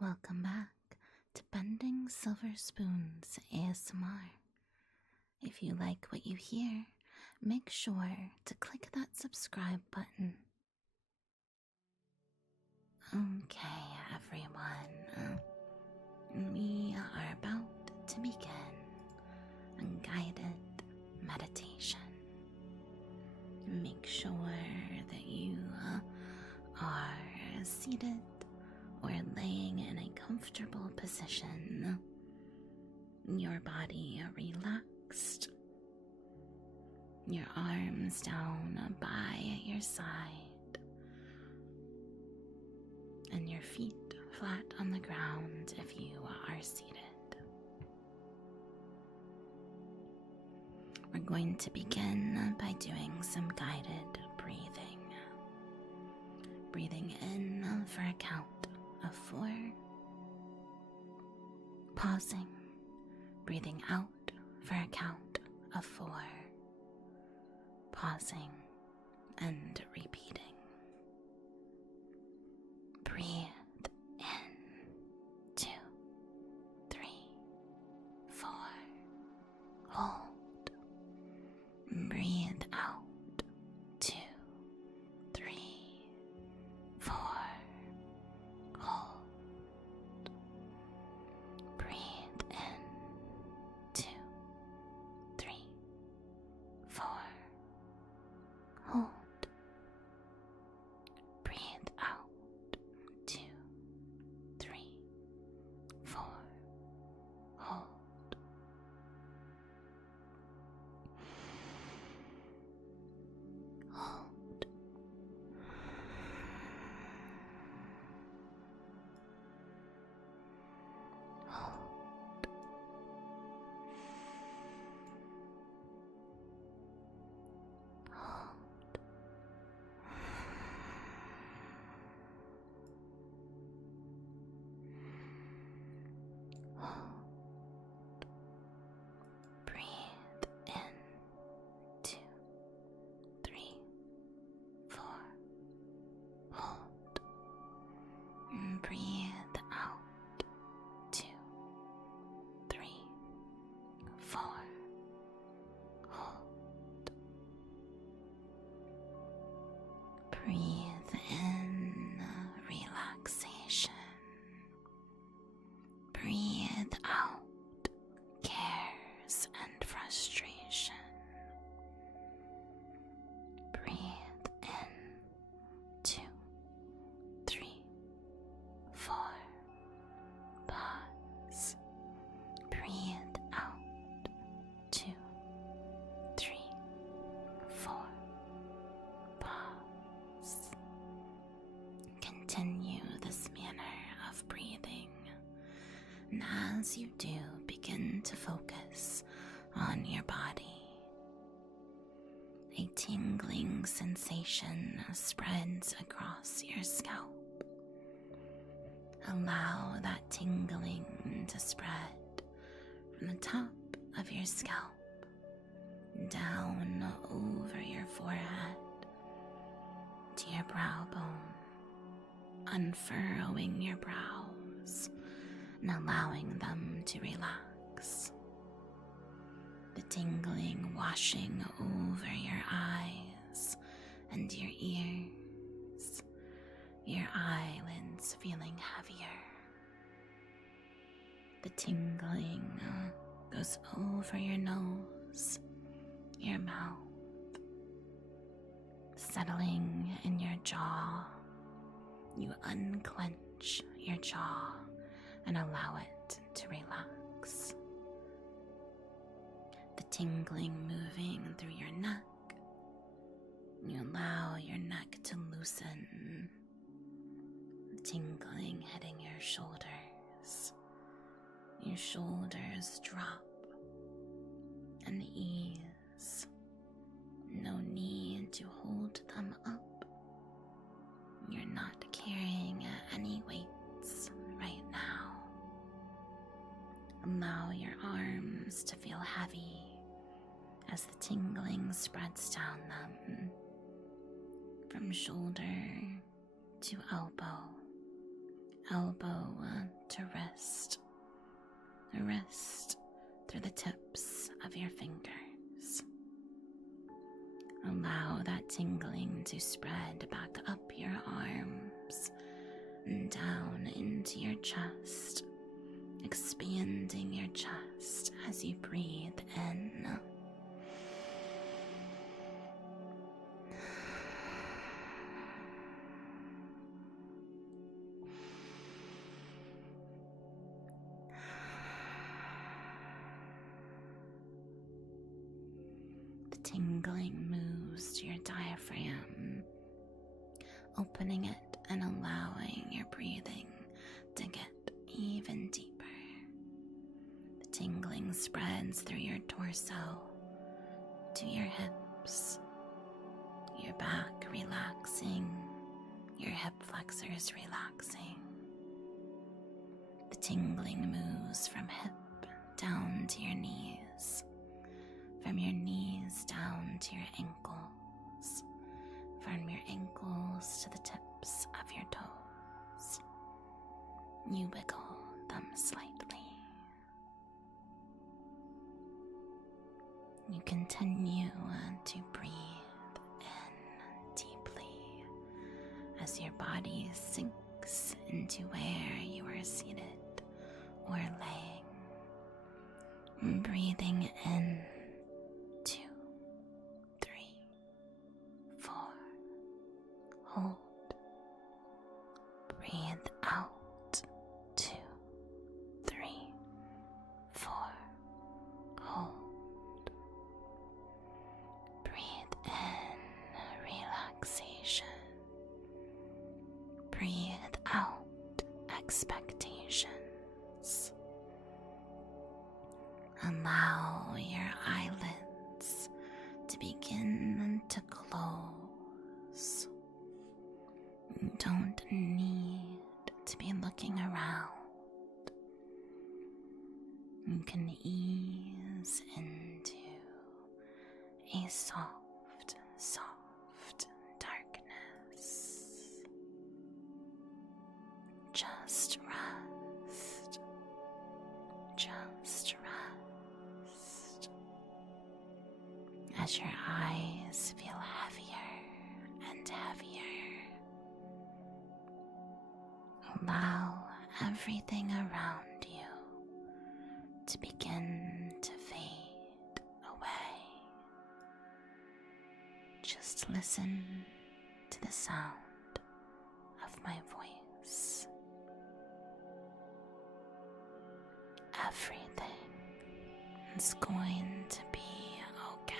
Welcome back to Bending Silver Spoons ASMR. If you like what you hear, make sure to click that subscribe button. Okay, everyone, we are about to begin a guided meditation. Make sure that you are seated or laying in a comfortable position, your body relaxed, your arms down by your side, and your feet flat on the ground if you are seated. We're going to begin by doing some guided breathing. Breathing in for a count of 4, pausing, breathing out for a count of 4, pausing and repeating. Breathe in, 2, 3, 4, hold, breathe out, 2, 3, 4, hold, breathe in, 2, 3, 4, hold, breathe out, 2, 3, 4, hold. Hold. Hold. Hold. Hold. Breathe in, 2, 3, 4, hold, and breathe out, 2, 3, 4, hold. Breathe in relaxation. Breathe out cares and frustration. Breathe in, 2, 3, 4, pause. Breathe out, 2, 3, 4, pause. Continue this manner of breathing, and as you do, begin to focus on your body. A tingling sensation spreads across your scalp. Allow that tingling to spread from the top of your scalp down over your forehead to your brow bone, unfurrowing your brows and allowing them to relax. The tingling washing over your eyes and your ears, your eyelids feeling heavier. The tingling goes over your nose, your mouth, settling in your jaw. You unclench your jaw and allow it to relax. The tingling moving through your neck. You allow your neck to loosen. The tingling hitting your shoulders. Your shoulders drop and ease. No need to hold them up. You're not carrying any weights right now. Allow your arms to feel heavy as the tingling spreads down them, from shoulder to elbow, elbow to wrist, the wrist through the tips of your fingers. Allow that tingling to spread back up your arms and down into your chest, expanding your chest as you breathe in. The tingling moves to your diaphragm, opening it and allowing your breathing to get even deeper. The tingling spreads through your torso to your hips, your back relaxing, your hip flexors relaxing. The tingling moves from hip down to your knees, from your knees down to your ankles, from your ankles to the tips of your toes. You wiggle them slightly. You continue to breathe in deeply as your body sinks into where you are seated or laying. Breathing in 2, 3, 4. Hold. Breathe out. 2, 3, 4. Hold. Breathe in relaxation. Breathe out expectations. Allow your eyelids to begin to close. You don't need to be looking around. You can ease into a soft, soft darkness. Just rest. Just rest. As your eyes feel heavier and heavier, allow everything around you to begin to fade away. Just listen to the sound of my voice. Everything is going to be okay.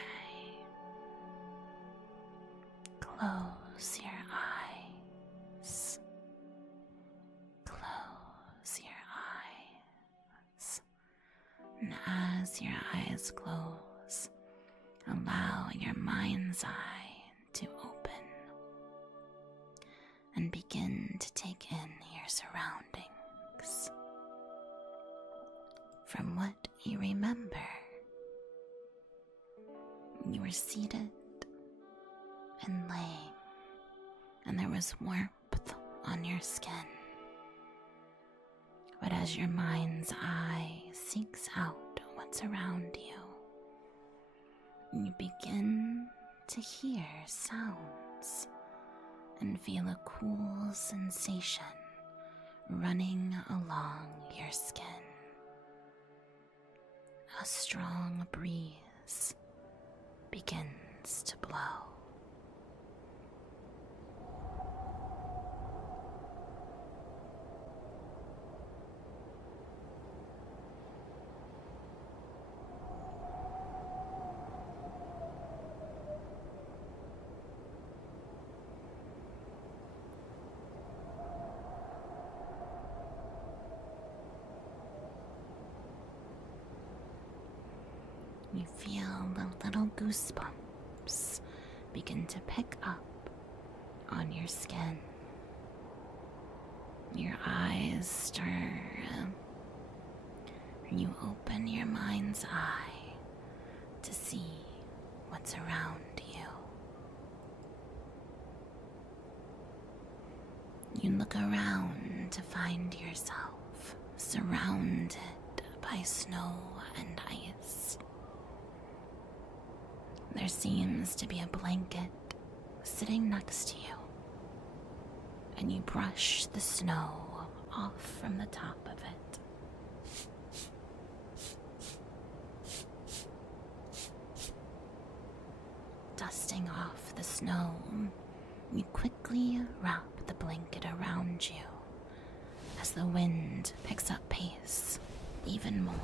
Close your eyes. Close your eyes. And as your eyes close, allow your mind's eye to open and begin to take in your surroundings. From what you remember, you were seated and laying, and there was warmth on your skin. But as your mind's eye seeks out what's around you, you begin to hear sounds and feel a cool sensation running along your skin. A strong breeze begins to blow. You feel the little goosebumps begin to pick up on your skin. Your eyes stir, and you open your mind's eye to see what's around you. You look around to find find yourself surrounded by snow and ice. There seems to be a blanket sitting next to you, and you brush the snow off from the top of it. Dusting off the snow, you quickly wrap the blanket around you as the wind picks up pace even more.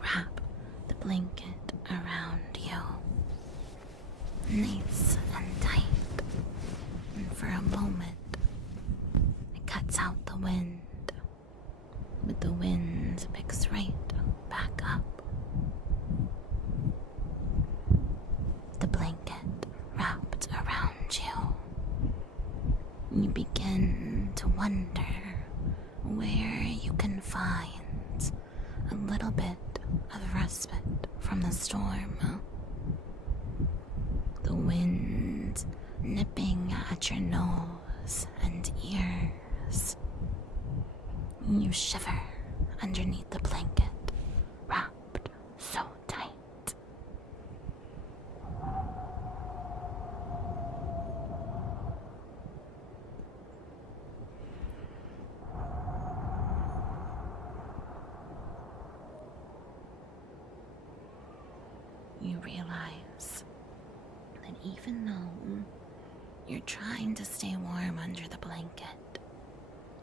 Wrap the blanket around you, nice and tight, and for a moment it cuts out the wind, but the wind picks right back up. The blanket wrapped around you, you begin to wonder where you can find a little bit of respite from the storm. The wind nipping at your nose and ears. You shiver underneath the blanket, wrapped so tight. You realize that even though you're trying to stay warm under the blanket,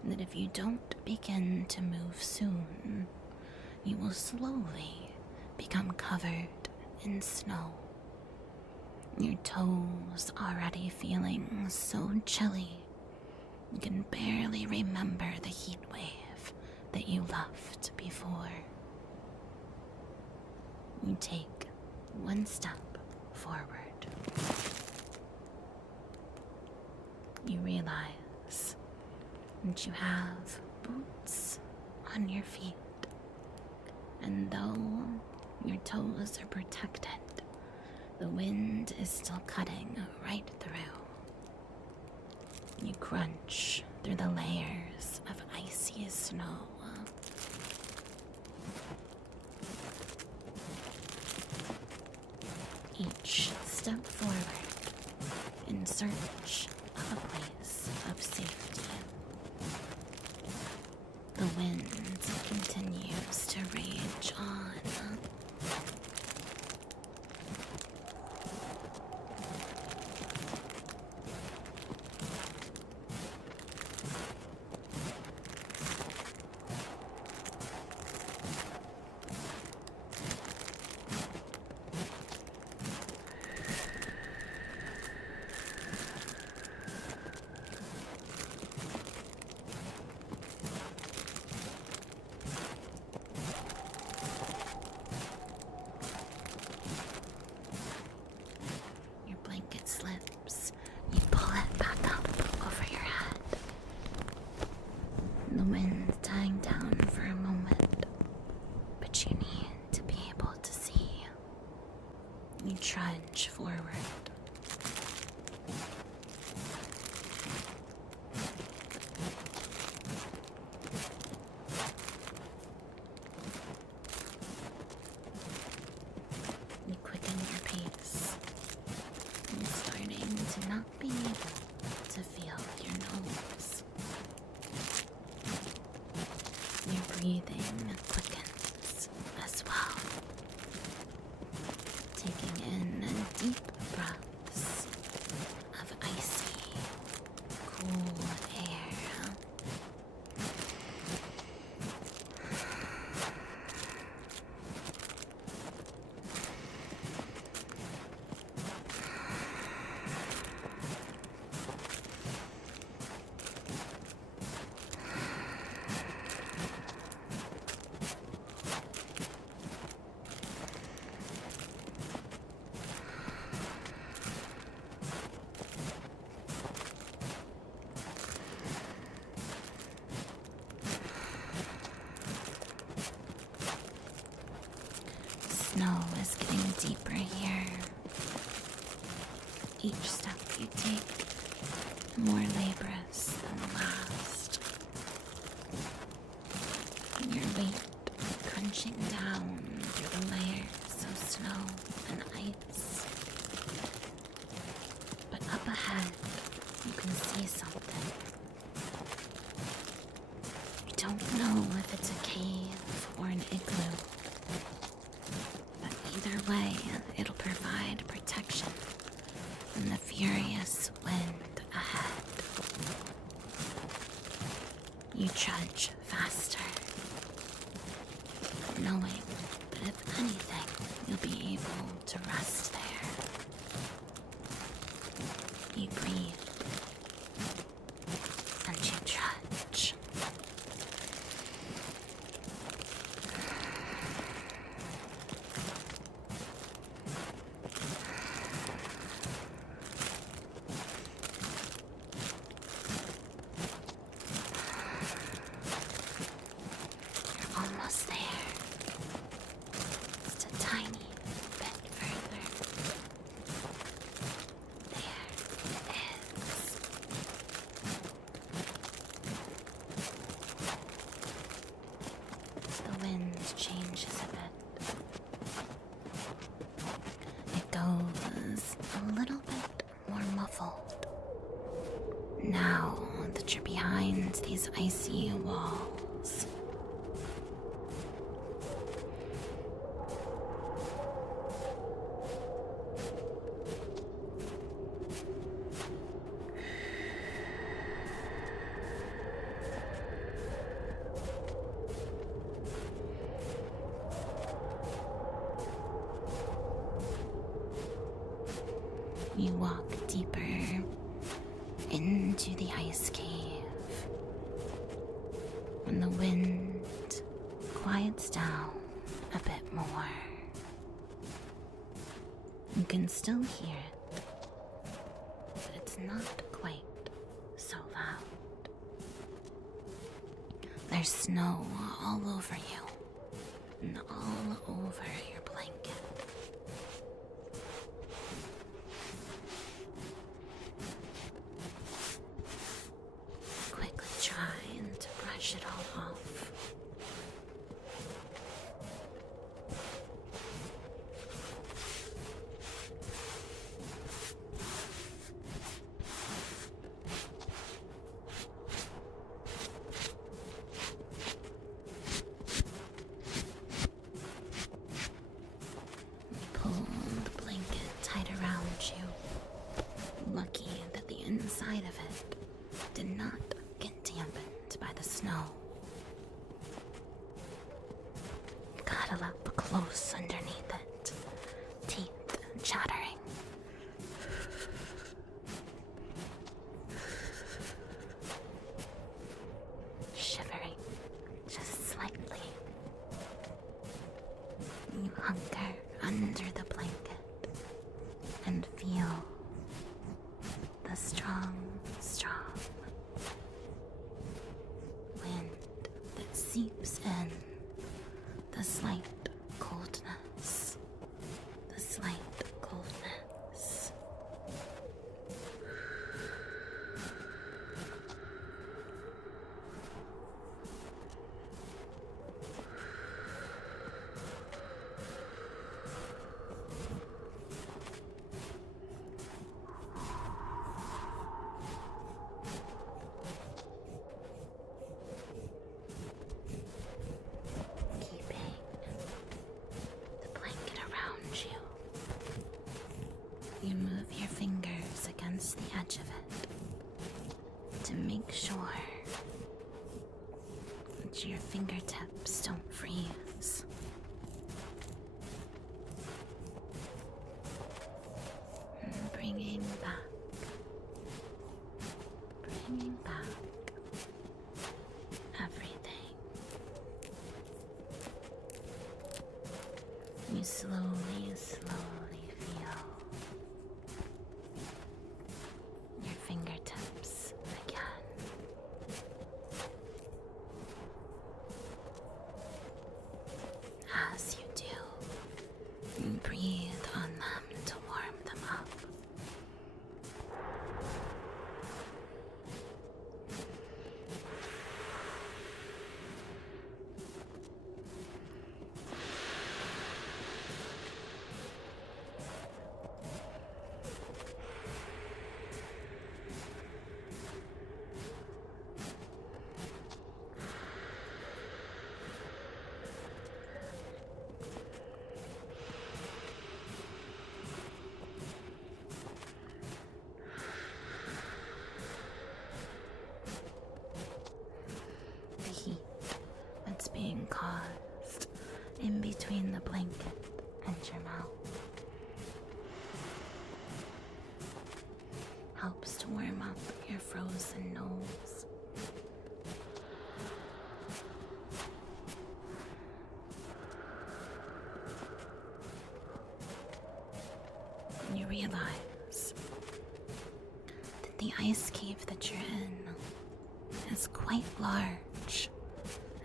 that if you don't begin to move soon, you will slowly become covered in snow. Your toes already feeling so chilly, you can barely remember the heat wave that you left before. You take one step forward. You realize that you have boots on your feet, and though your toes are protected, the wind is still cutting right through. You crunch through the layers of icy snow. Each step forward in search of a place of safety. The wind continues to rage on. Slips, you pull it back up over your head. The wind dying down for a moment, but you need to be able to see. You trudge forward. You quicken your pace. You're starting to not be able to feel your nose. Your breathing quickens as well, taking in deep breaths of icy, cool air. snow is getting deeper here. Each step you take, more laborious than the last. Your weight crunching down through the layers of snow and ice. But up ahead, you can see something. You don't know if it's a cave or an igloo. But either way, it'll provide protection from the furious wind ahead. You trudge faster, knowing that if anything, you'll be able to rest there. You breathe, and you trudge. Almost there. Just a tiny bit further. There it is. The wind changes a bit. It goes a little bit more muffled. Now that you're behind these icy walls. You walk deeper into the ice cave. When the wind quiets down a bit more, you can still hear it, but it's not quite so loud. There's snow all over you and all over your blanket. Quickly trying to brush it all off. You pull the blanket tight around you. Lucky that the inside of it did not get dampened by the snow. Cuddle up close underneath it, teeth chattering. Shivering just slightly. You hunker under the blanket and feel the strong wind that seeps in, the slight coldness. Keeping the blanket around you. You move your fingers against the edge of it to make sure that your fingertips don't freeze. And bringing back everything. You slowly feel your fingertips again. As you do, between the blanket and your mouth. Helps to warm up your frozen nose. You realize that the ice cave that you're in is quite large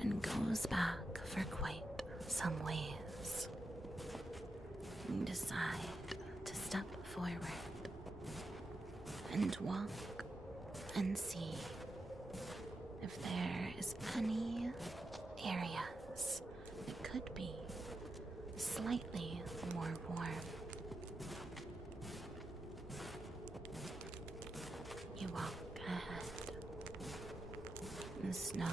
and goes back for quite some ways. You decide to step forward and walk and see if there is any areas that could be slightly more warm. You walk ahead. The snow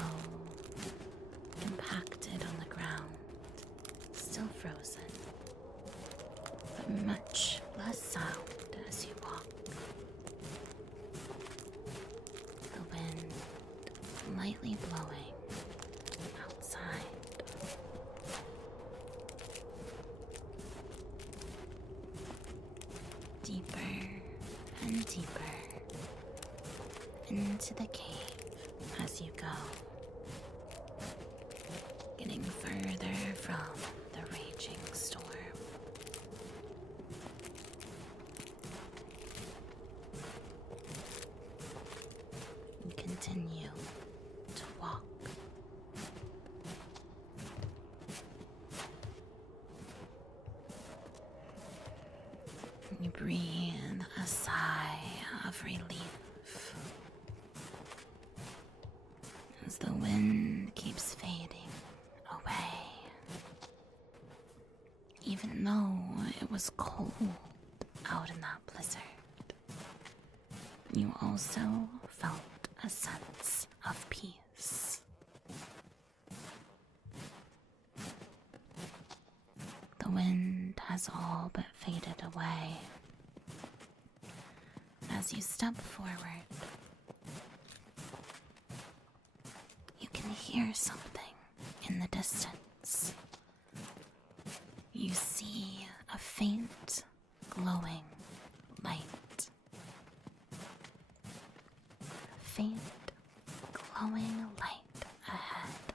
impacted on the ground, still frozen, but much less sound as you walk. The wind lightly blowing outside. Deeper and deeper into the cave as you go, getting further from the raging storm. You continue to walk. You breathe a sigh of relief as the wind keeps fading away. Even though it was cold out in that blizzard, you also felt a sense of peace. The wind has all but faded away. As you step forward, you can hear something in the distance. You see a faint, glowing light. A faint, glowing light ahead.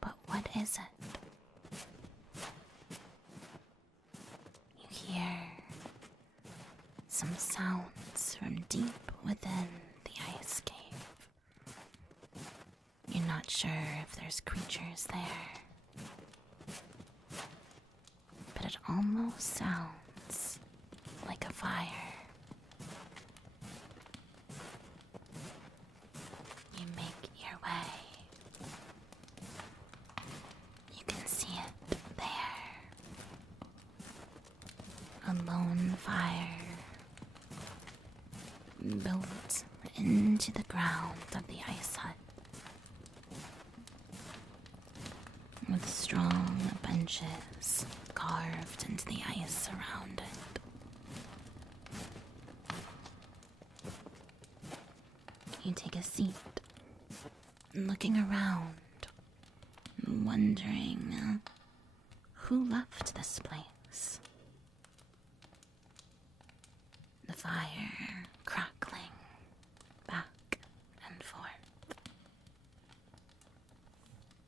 But what is it? You hear some sounds from deep within the ice cave. You're not sure if there's creatures there, but it almost sounds like a fire. You make your way. You can see it there. A lone fire built into the ground of the ice hut, with strong benches carved into the ice around it. You take a seat, looking around, wondering who left this place. The fire crackling back and forth,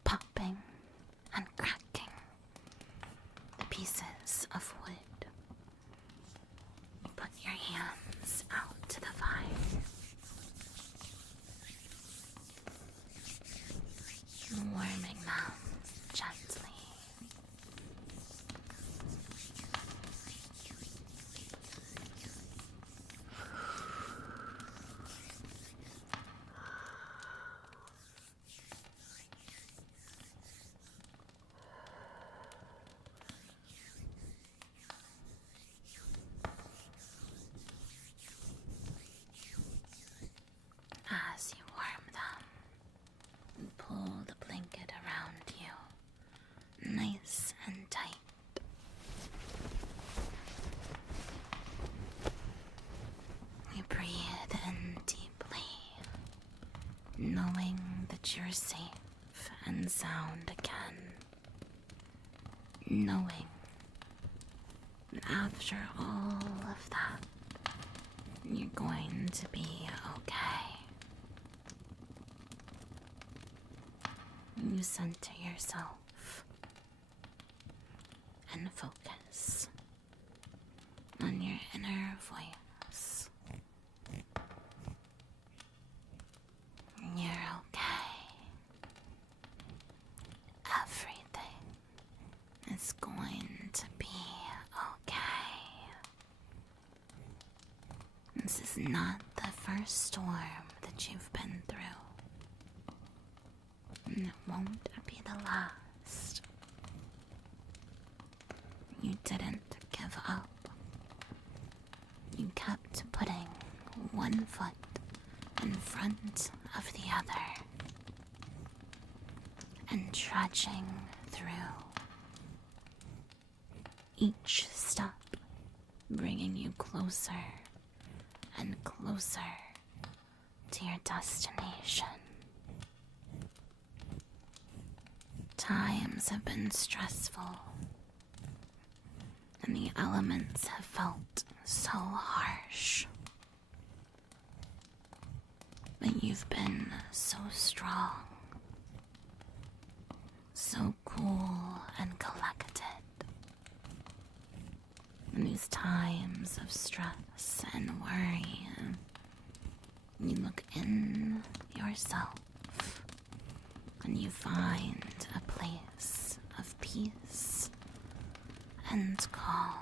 popping and cracking the pieces of wood. You put your hands out to the fire, warming them gently. As you warm them, you pull the blanket around you, nice and tight. You breathe in deeply, knowing that you're safe and sound again. knowing that after all of that, you're going to be okay. You center yourself and focus on your inner voice. You're okay. Everything is going to be okay. This is not the first storm that you've been through. And it won't be the last. You didn't give up. You kept putting one foot in front of the other and trudging through. Each step bringing you closer and closer to your destination. Times have been stressful, and the elements have felt so harsh. But you've been so strong, so cool and collected. In these times of stress and worry, you look in yourself and you find a place of peace and calm.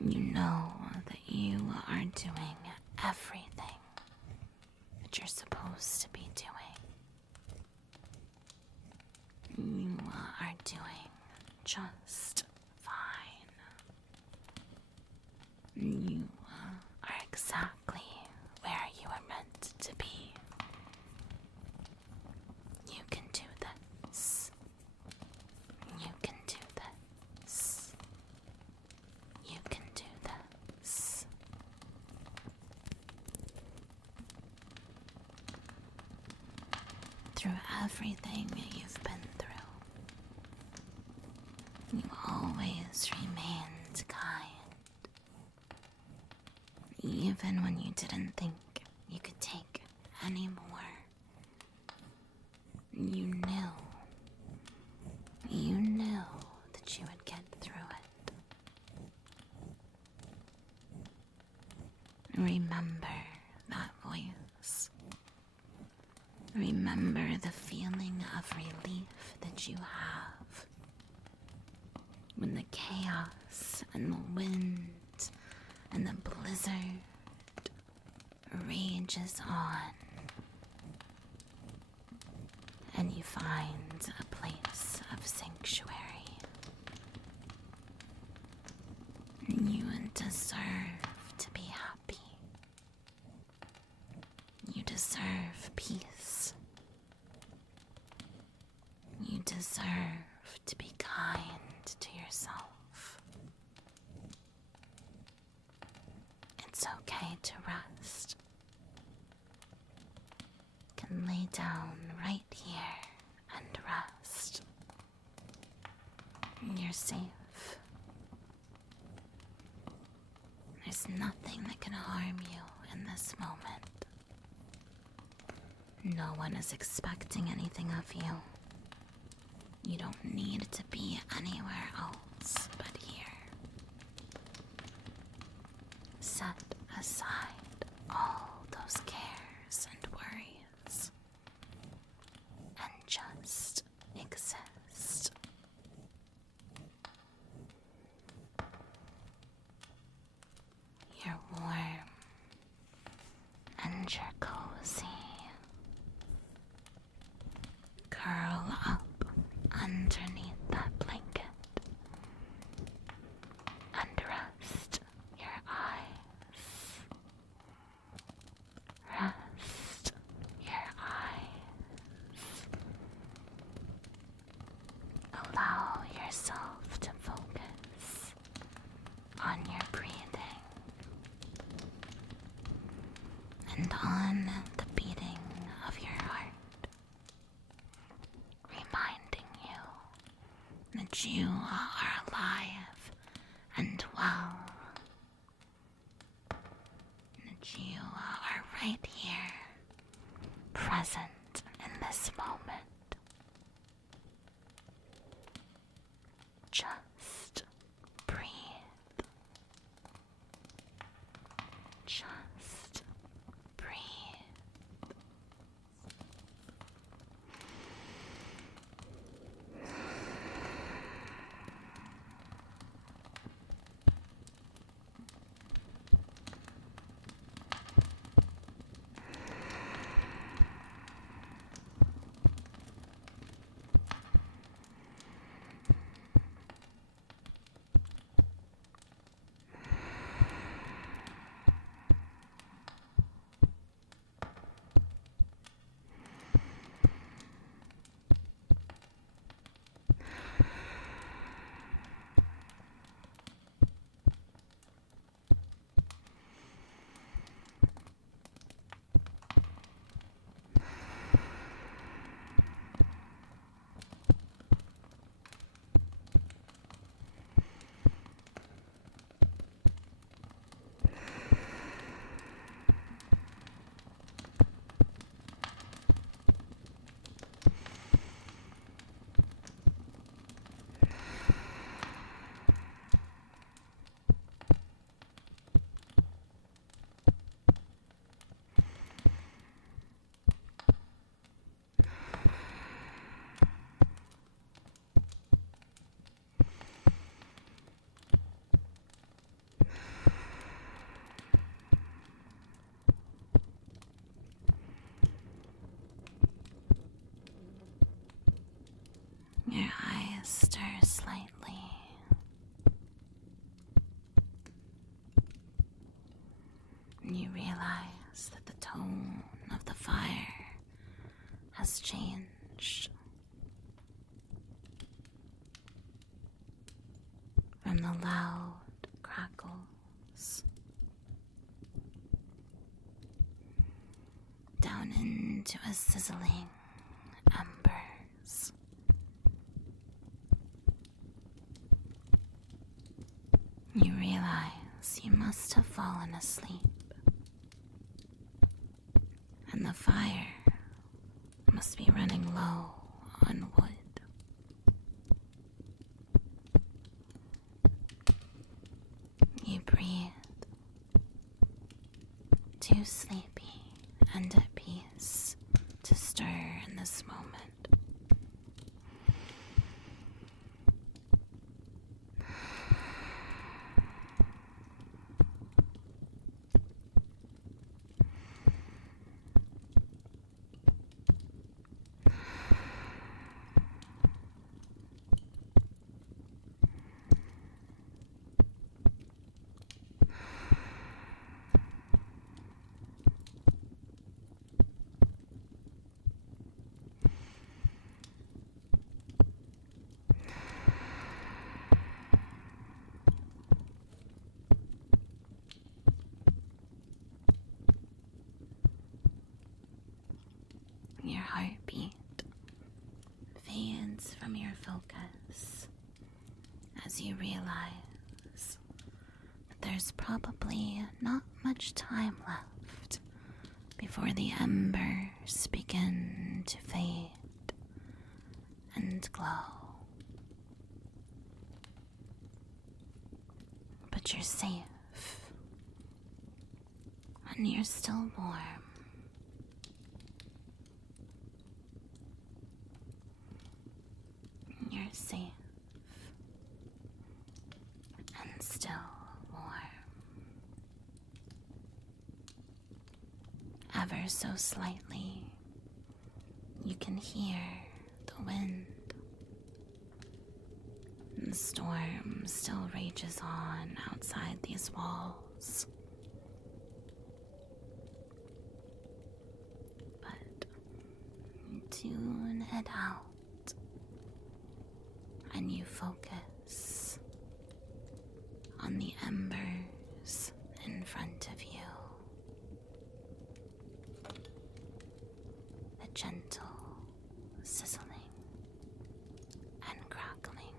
You know that you are doing everything that you're supposed to be doing. You are doing just fine. You are exactly where you are meant to be. You can do this. You can do this. You can do this. Through everything you've been through, you always remained kind. Even when you didn't think you could take any more. You knew that you would get through it. Remember that voice. Remember the feeling of relief that you have when the chaos and the wind and the blizzard rages on, and you find a place of sanctuary. You deserve to be happy. You deserve peace. You deserve to be kind to yourself. It's okay to rest. You can lay down right here and rest. You're safe. There's nothing that can harm you in this moment. No one is expecting anything of you. You don't need to be anywhere else but here. Set aside all those cares and worries and just exist. You're warm and you're cozy. Curl up underneath that blanket and rest your eyes. that you are alive and well. That you are right here, present in this moment. Just breathe. Just breathe. Your eyes stir slightly. And you realize that the tone of the fire has changed. From the loud crackles down into a sizzling embers. You realize you must have fallen asleep, and the fire must be running low on wood. You breathe, too sleepy and at peace to stir in this moment. Your heartbeat fades from your focus as you realize that there's probably not much time left before the embers begin to fade and glow. But you're safe, and you're still warm. You're safe and still warm. Ever so slightly, you can hear the wind. The storm still rages on outside these walls. But tune it out. And you focus on the embers in front of you. The gentle sizzling and crackling.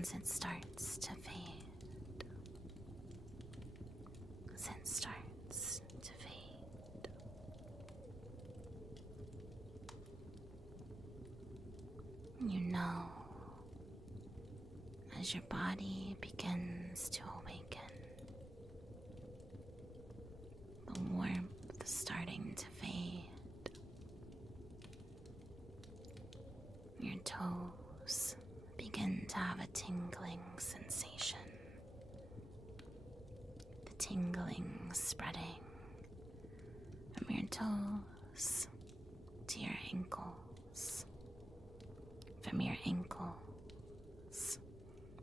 as it starts to fade. As it starts to fade. You know, as your body begins to awaken, the warmth starting to fade. Your toes begin to have a tingling sensation. The tingling spreading from your toes to your ankles, from your ankles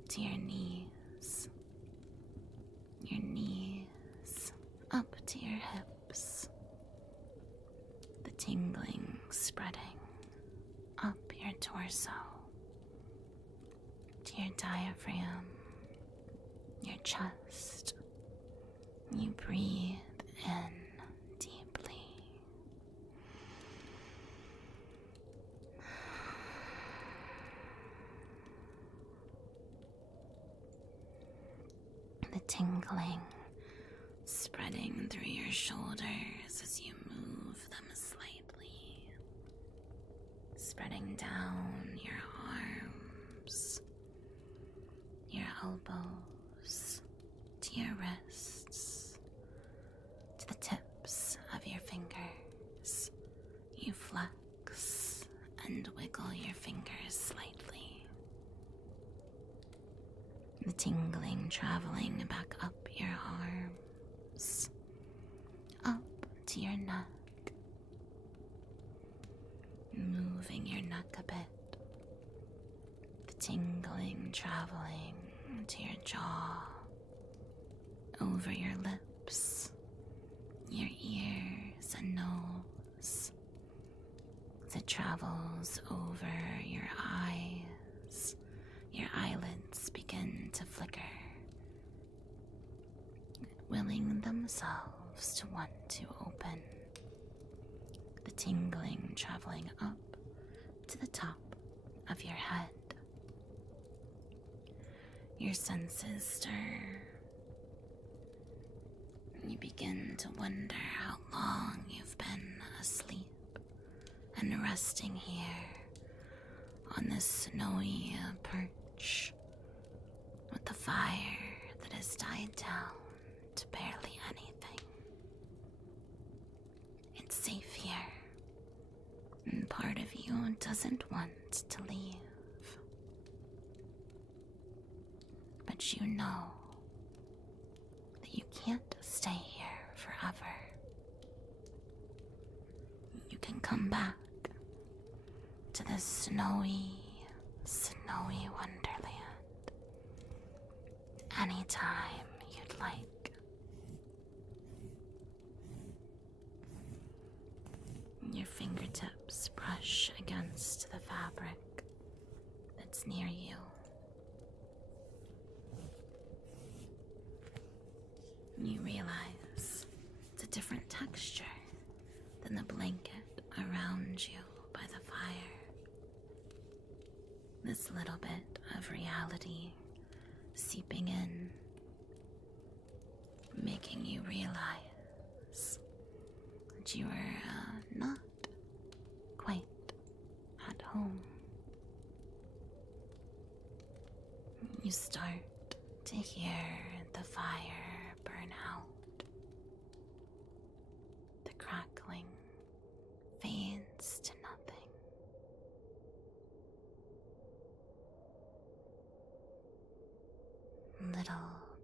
to your knees up to your hips, the tingling spreading up your torso to your diaphragm, your chest. You breathe in deeply. The tingling spreading through your shoulders as you move them slightly, spreading down your arms, your elbows, to your wrists, to the tips of your fingers. You flex and wiggle your fingers slightly. The tingling traveling back up your arms, up to your neck, moving your neck a bit. The tingling traveling to your jaw, over your lips, your ears and nose. As it travels over your eyes, your eyelids begin to flicker, willing themselves to want to open. The tingling traveling up to the top of your head. Your senses stir. You begin to wonder how long you've been asleep and resting here on this snowy perch with the fire that has died down to barely anything. It's safe here, and part of you doesn't want to leave. But you know that you can't stay here forever. You can come back to this snowy wonderland anytime you'd like. Your fingertips brush against the fabric that's near you. You realize it's a different texture than the blanket around you by the fire. This little bit of reality seeping in, making you realize that you are not quite at home. You start to hear the fire burn out. The crackling fades to nothing. Little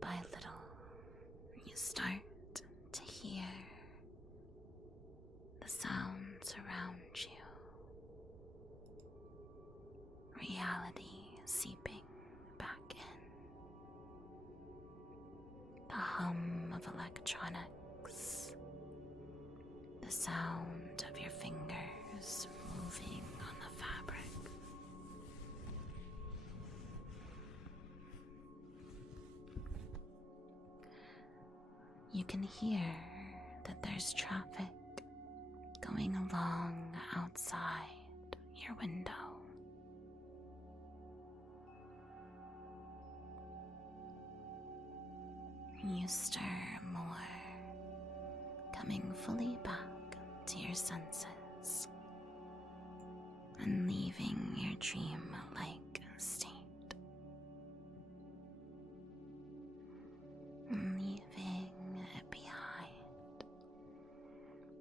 by little, you start to hear the sounds around you. Reality seeping back in. The hum of electronics. The sound of your fingers moving on the fabric. You can hear that there's traffic going along outside your window. you stir more, coming fully back to your senses and leaving your dream-like state. Leaving it behind,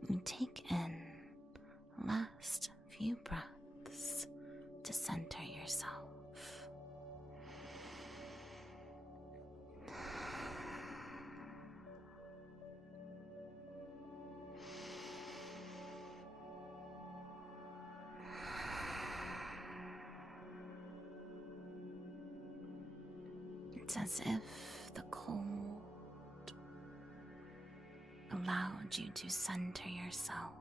you take in last few breaths to center yourself. It's as if the cold allowed you to center yourself,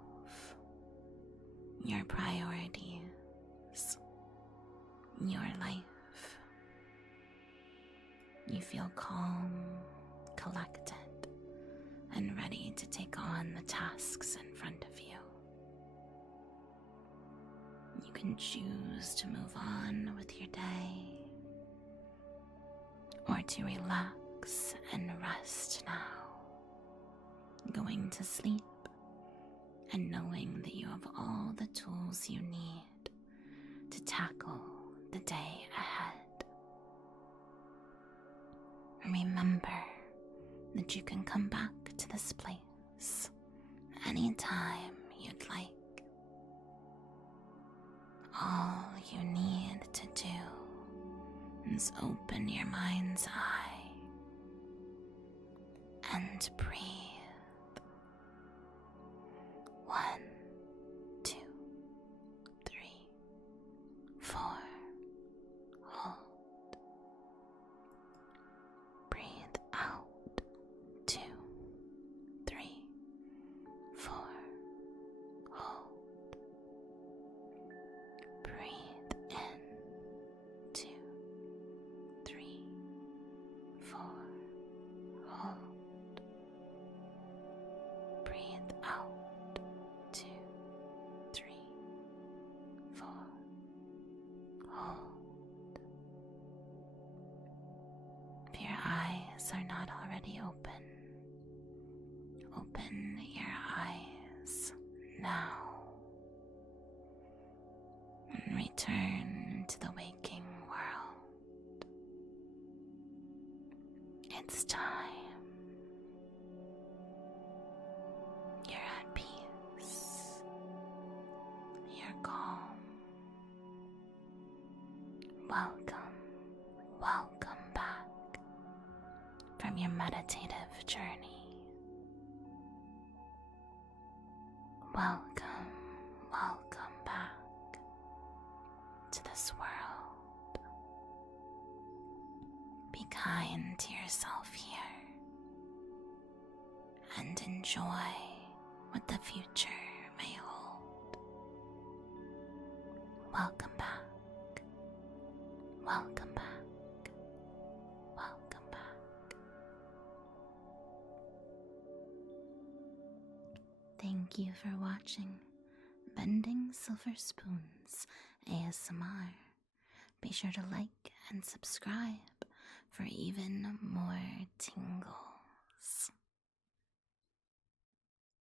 your priorities, your life. You feel calm, collected, and ready to take on the tasks in front of you. You can choose to move on with your day, or to relax and rest now, going to sleep and knowing that you have all the tools you need to tackle the day ahead. Remember that you can come back to this place anytime you'd like. All you need to do is open your mind's eye and breathe. 1, 2, 3, 4. Hold. Breathe out. 2, 3, 4. Hold. Breathe in. 2, 3, 4. Hold. Breathe out. 2, 3, 4. Hold. If your eyes are not already open, open your eyes now and return to the waking world. It's time. You're at peace. You're calm. Welcome back from your meditative journey. Welcome back to this world. Be kind to yourself here and enjoy what the future may hold. Welcome back. Welcome back. Welcome back. Thank you for watching Bending Silver Spoons ASMR. Be sure to like and subscribe for even more tingles.